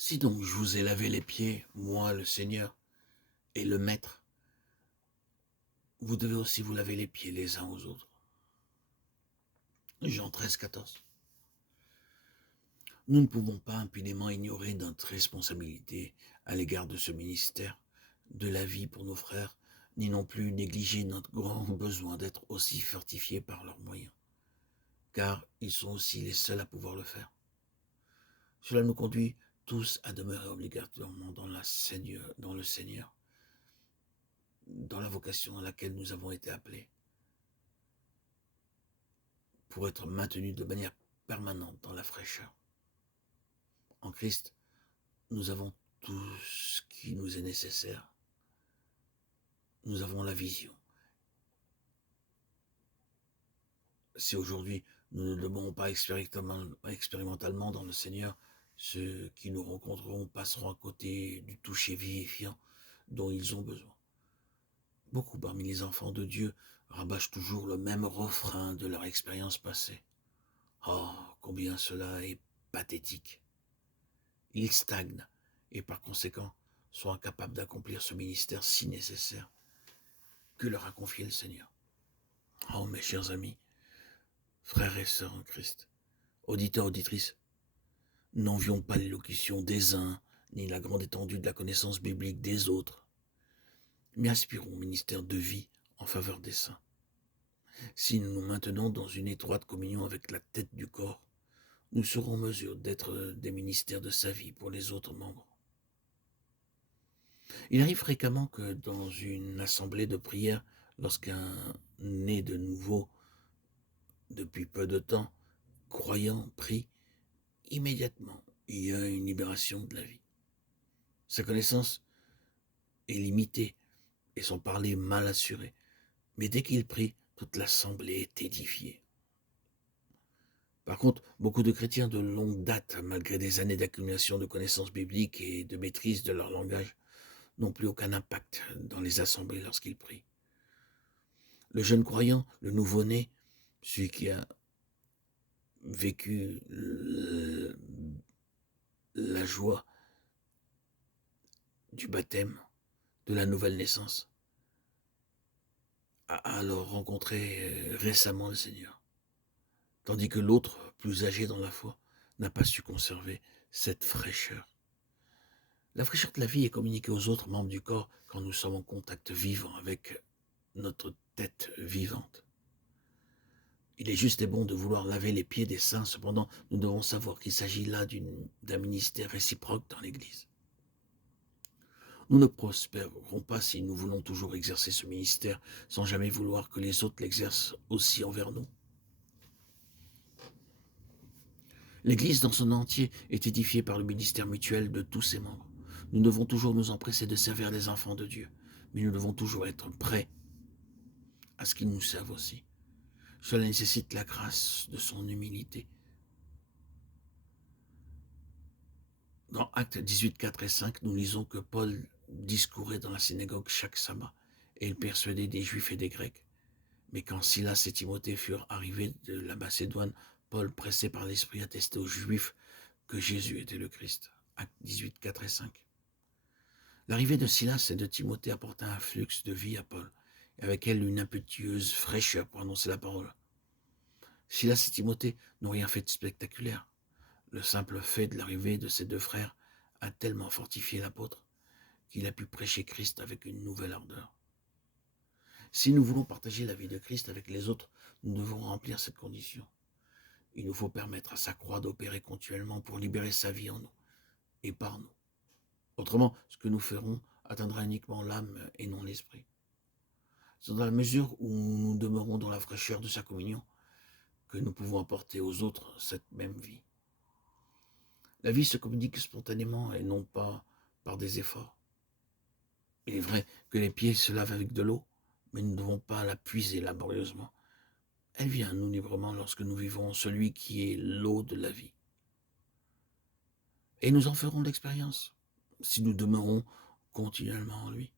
Si donc je vous ai lavé les pieds, moi le Seigneur et le Maître, vous devez aussi vous laver les pieds les uns aux autres. Jean 13, 14. Nous ne pouvons pas impunément ignorer notre responsabilité à l'égard de ce ministère, de la vie pour nos frères, ni non plus négliger notre grand besoin d'être aussi fortifiés par leurs moyens, car ils sont aussi les seuls à pouvoir le faire. Cela nous conduit tous à demeurer obligatoirement dans le Seigneur, dans la vocation à laquelle nous avons été appelés, pour être maintenus de manière permanente dans la fraîcheur. En Christ, nous avons tout ce qui nous est nécessaire. Nous avons la vision. Si aujourd'hui nous ne demeurons pas expérimentalement dans le Seigneur, ceux qui nous rencontreront passeront à côté du toucher vivifiant dont ils ont besoin. Beaucoup parmi les enfants de Dieu rabâchent toujours le même refrain de leur expérience passée. Oh, combien cela est pathétique. Ils stagnent et par conséquent sont incapables d'accomplir ce ministère si nécessaire que leur a confié le Seigneur. Oh, mes chers amis, frères et sœurs en Christ, auditeurs, auditrices, n'envions pas l'élocution des uns, ni la grande étendue de la connaissance biblique des autres, mais aspirons au ministère de vie en faveur des saints. Si nous nous maintenons dans une étroite communion avec la tête du corps, nous serons en mesure d'être des ministères de sa vie pour les autres membres. Il arrive fréquemment que dans une assemblée de prière, lorsqu'un né de nouveau, depuis peu de temps, croyant, prie, immédiatement, il y a une libération de la vie. Sa connaissance est limitée et son parler mal assuré, mais dès qu'il prie, toute l'assemblée est édifiée. Par contre, beaucoup de chrétiens de longue date, malgré des années d'accumulation de connaissances bibliques et de maîtrise de leur langage, n'ont plus aucun impact dans les assemblées lorsqu'ils prient. Le jeune croyant, le nouveau-né, celui qui a vécu la joie du baptême, de la nouvelle naissance, a alors rencontré récemment le Seigneur. Tandis que l'autre, plus âgé dans la foi, n'a pas su conserver cette fraîcheur. La fraîcheur de la vie est communiquée aux autres membres du corps quand nous sommes en contact vivant avec notre tête vivante. Il est juste et bon de vouloir laver les pieds des saints, cependant nous devons savoir qu'il s'agit là d'un ministère réciproque dans l'Église. Nous ne prospérerons pas si nous voulons toujours exercer ce ministère sans jamais vouloir que les autres l'exercent aussi envers nous. L'Église dans son entier est édifiée par le ministère mutuel de tous ses membres. Nous devons toujours nous empresser de servir les enfants de Dieu, mais nous devons toujours être prêts à ce qu'ils nous servent aussi. Cela nécessite la grâce de son humilité. Dans Actes 18, 4 et 5, nous lisons que Paul discourait dans la synagogue chaque sabbat, et il persuadait des Juifs et des Grecs. Mais quand Silas et Timothée furent arrivés de la Macédoine, Paul, pressé par l'Esprit, attestait aux Juifs que Jésus était le Christ. Actes 18, 4 et 5. L'arrivée de Silas et de Timothée apporta un flux de vie à Paul, et avec elle une impétueuse fraîcheur pour annoncer la parole. Silas et Timothée n'ont rien fait de spectaculaire. Le simple fait de l'arrivée de ces deux frères a tellement fortifié l'apôtre qu'il a pu prêcher Christ avec une nouvelle ardeur. Si nous voulons partager la vie de Christ avec les autres, nous devons remplir cette condition. Il nous faut permettre à sa croix d'opérer continuellement pour libérer sa vie en nous et par nous. Autrement, ce que nous ferons atteindra uniquement l'âme et non l'esprit. C'est dans la mesure où nous demeurons dans la fraîcheur de sa communion que nous pouvons apporter aux autres cette même vie. La vie se communique spontanément et non pas par des efforts. Il est vrai que les pieds se lavent avec de l'eau, mais nous ne devons pas la puiser laborieusement. Elle vient à nous librement lorsque nous vivons celui qui est l'eau de la vie. Et nous en ferons l'expérience si nous demeurons continuellement en lui.